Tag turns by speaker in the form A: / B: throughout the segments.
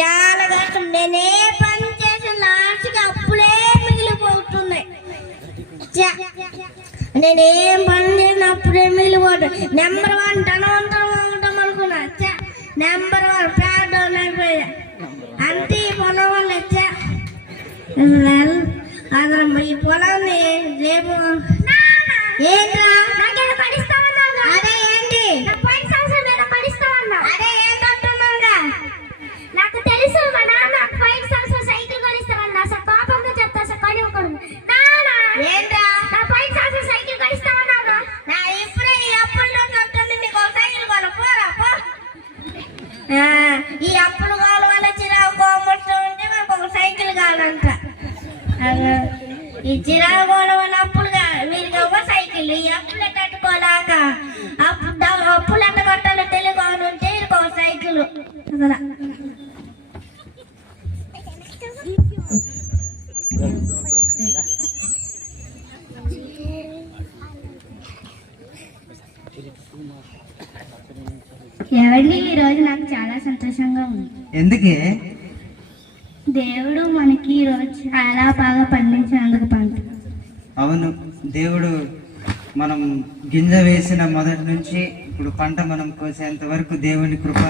A: మాత్రం నేనే పని చేసిన లాస్ట్కి అప్పులే మిగిలిపోతున్నాయి. నేనేం పని చేసిన అప్పుడే మిగిలిపోతుంది నెంబర్ వన్ ధనవంతం అవటం అనుకున్నా. నెంబర్ వన్ ప్యాడ్ డౌన్ అయిపోయా. అంతే ఈ పొలం వల్ల అసలు ఈ పొలాన్ని రేపు ఏంటా ఈ అప్పులు కావాలి వల్ల చిరాకు కోమట్టు ఉంటే మనకు ఒక సైకిల్ కావాలంట. ఈ చిరాకు పోవడం వల్ల అప్పులు కావాలి వీరికి ఒక సైకిల్. ఈ అప్పులు కట్టుకోలేక అప్పు అప్పులు ఎంత కట్టాలో తెలియక ఉంటే వీరికి ఒక సైకిల్. అసలు
B: ఏవండి ఈ రోజు నాకు చాలా సంతోషంగా ఉంది.
C: ఎందుకే?
B: దేవుడు మనకి ఈ రోజు చాలా బాగా పండించినందుకు పంట
C: అవును. దేవుడు మనం గింజ వేసిన మొదటి నుంచి ఇప్పుడు పంట మనం కోసేంత వరకు దేవుని కృప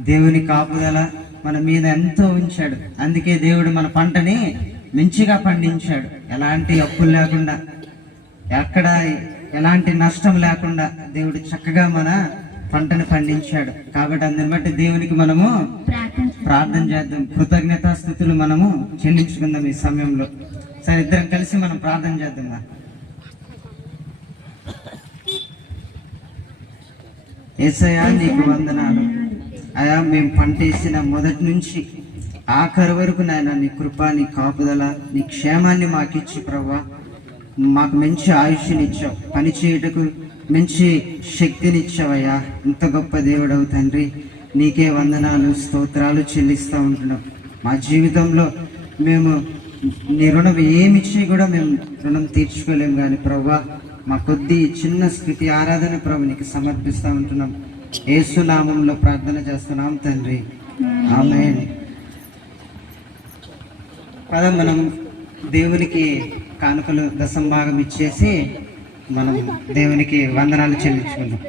C: దేవుని కాపుదల మన మీద ఎంతో ఉంచాడు. అందుకే దేవుడు మన పంటని మంచిగా పండించాడు. ఎలాంటి అప్పులు లేకుండా ఎక్కడ ఎలాంటి నష్టం లేకుండా దేవుడు చక్కగా మన పంటను పండించాడు. కాబట్టి అందుని బట్టి దేవునికి మనము
B: ప్రార్థన
C: చేద్దాం. కృతజ్ఞతా స్థుతులు మనము చెల్లించుకుందాం ఈ సమయంలో. సరే ఇద్దరం కలిసి మనం ప్రార్థన చేద్దాం. యేసయ్యా నీకు వందనాలు. అయా మేము పంట వేసిన మొదటి నుంచి ఆఖరి వరకు నాయన నీ కృప నీ కాపుదల నీ క్షేమాన్ని మాకిచ్చి ప్రవ్వా. మాకు మంచి ఆయుష్ని ఇచ్చావు. పని చేయుటకు మంచి శక్తినిచ్చావయ్యా. ఇంత గొప్ప దేవుడవు తండ్రి. నీకే వందనాలు స్తోత్రాలు చెల్లిస్తూ ఉంటున్నాం. మా జీవితంలో మేము నీ రుణం ఏమిచ్చి కూడా మేము రుణం తీర్చుకోలేము కానీ ప్రభా మా కొద్ది చిన్న స్థితి ఆరాధన ప్రభు నీకు సమర్పిస్తూ ఉంటున్నాం. ఏసునామంలో ప్రార్థన చేస్తున్నాం తండ్రి. ఆమె పద మనం దేవునికి కానుకలు దశం భాగం ఇచ్చేసి మనం దేవునికి వందనాలు చెల్లించుకుందాం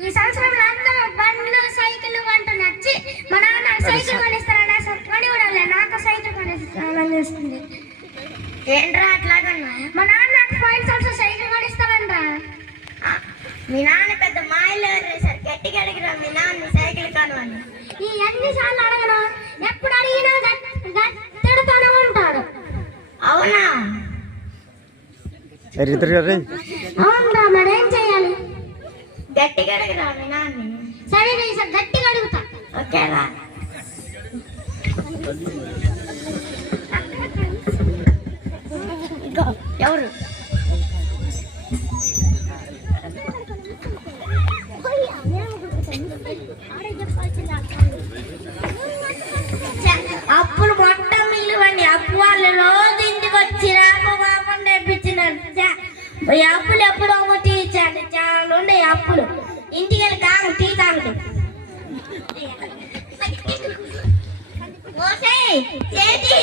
B: ఈ సంవత్సరం అందరూ బండ్లు సైకిల్ కొంటూ నచ్చి మా నాన్న సైకిల్ కొనిస్తారని అసలు కొని కూడా లేదు. నాకు సైకిల్ కొనిస్తారని వస్తుంది
A: ఏంట్రా అట్లాగన్నా?
B: మా నాన్న సైకిల్
A: మీ నాన్న పెద్ద మాయలు సార్ గట్టిగా అడిగిరా మీ నాన్న సైకిల్ కాను
B: ఈ ఎన్ని సార్లు అడగను. ఎప్పుడు అడిగినా తిడుతూనే ఉంటాడు.
A: అవునా?
B: అవునా మరి ఏం చేయాలి?
A: గట్టిగా అడిగిరా మీ నాన్ని అప్పులు ఎప్పుడో తీర్చండి చాలా ఉండే అప్పులు. ఇంటికి వెళ్ళి తాగు టీ తాగుతూ ఓసే చేతి.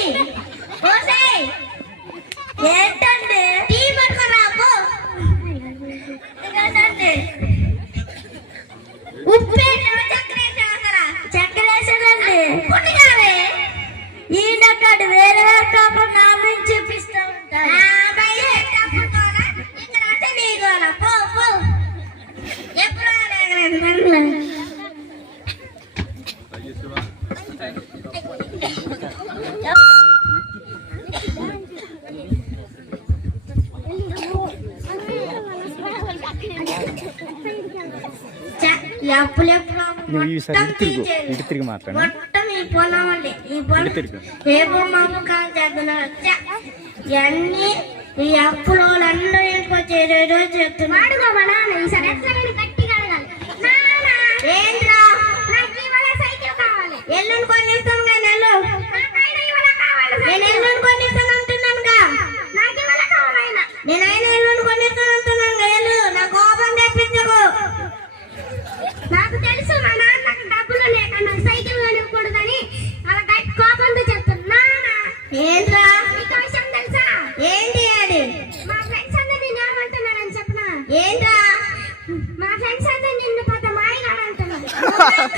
D: తిరుగు
B: తీసేయాలి.
D: ఇటు తిరిగి మాట్లాడు.
B: మొత్తం ఈ పొలం ఈ పొలం
D: తిరుగు.
B: కాదు ఇవన్నీ ఈ అప్పులు వాళ్ళందరూ ఇంటికి వచ్చి రోజు చెప్తున్నారు ఈసారి ఎట్లా గట్టిగా అడగాలి? ఏంద్రా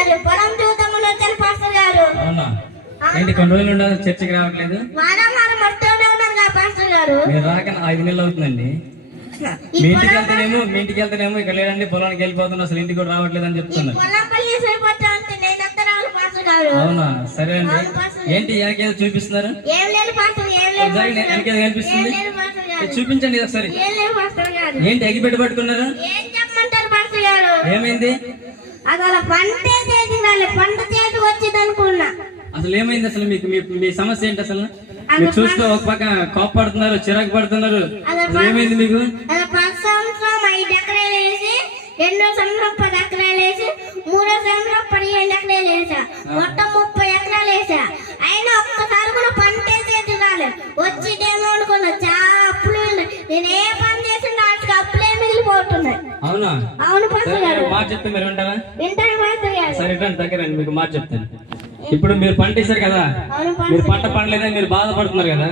E: గారు
A: పొలం పాస్టర్ గారు.
E: అవునా? ఏంటి కొన్ని రోజులు ఉండాలి చర్చికి రావట్లేదు?
A: వారం వారం వస్తూనే ఉన్నారు కదా పాస్టర్ గారు.
E: మీరు రాక ఐదు నెలలు అవుతుందండి. మీ ఇంటికి వెళ్తేనేమో మీ ఇంటికి వెళ్తేనేమో ఇక్కడ లేదండి పొలానికి వెళ్ళిపోతున్నా అసలు ఇంటికి కూడా రావట్లేదు అని
A: ఈ
E: చెప్తున్నారు.
A: పొలం పని సరిపోతా ఉంటే నేను ఎంత రావాలి పాస్టర్ గారు?
E: అవునా? సరే అండి. ఏంటి ఏకేదో చూపిస్తున్నారు?
A: ఏం లేదు పాస్టర్ లేదు.
E: కనిపిస్తుంది.
A: ఏం లేదు పాస్టర్
E: ఇది
A: గారు
E: చూపించండి ఒకసారి.
A: ఏం లేదు పాస్టర్ గారు.
E: ఏంటి అగ్గిపెట్టి పట్టుకున్నారు?
A: ఏం చెప్పమంటారు పాస్టర్ గారు?
E: ఏమైంది?
A: అసలు పంటే చేతి రాలే పంట చేతికి వచ్చింది అనుకున్నా.
E: అసలు ఏమైంది అసలు మీకు? మీ మీ సమస్య ఏంటి అసలు? మీరు చూస్తూ ఒక పక్క కోప పడుతున్నారు చిరాకు పడుతున్నారు. అసలు ఏమైంది మీకు?
A: ఫస్ట్ సంవత్సరం ఐదు ఎకరాలు వేసి రెండో సంవత్సరం పది ఎకరాలు వేసి మూడో సంవత్సరం పదిహేను ఎకరాలు వేసా. మొత్తం ముప్పై ఎకరాలు వేసా. అయినా ఒక్కసారి కూడా పంట వేసేది రాలేదు వచ్చిదేమో అనుకున్నా. చాలా అప్పులు. నేను ఏ పని చేసిన వాటికి అప్పులే మిగిలిపోతున్నాయి
E: అవునా?
A: అవును పాస్టర్ గారు.
E: మీరు మాట చెప్తే మీరు వింటారా?
A: వింటాను పాస్టర్ గారు.
E: సరే రండి దగ్గర రండి, మీకు మాట చెప్తాను. ఇప్పుడు మీరు పంట వేశారు కదా మీరు పంట పండలేదని మీరు బాధపడుతున్నారు కదా?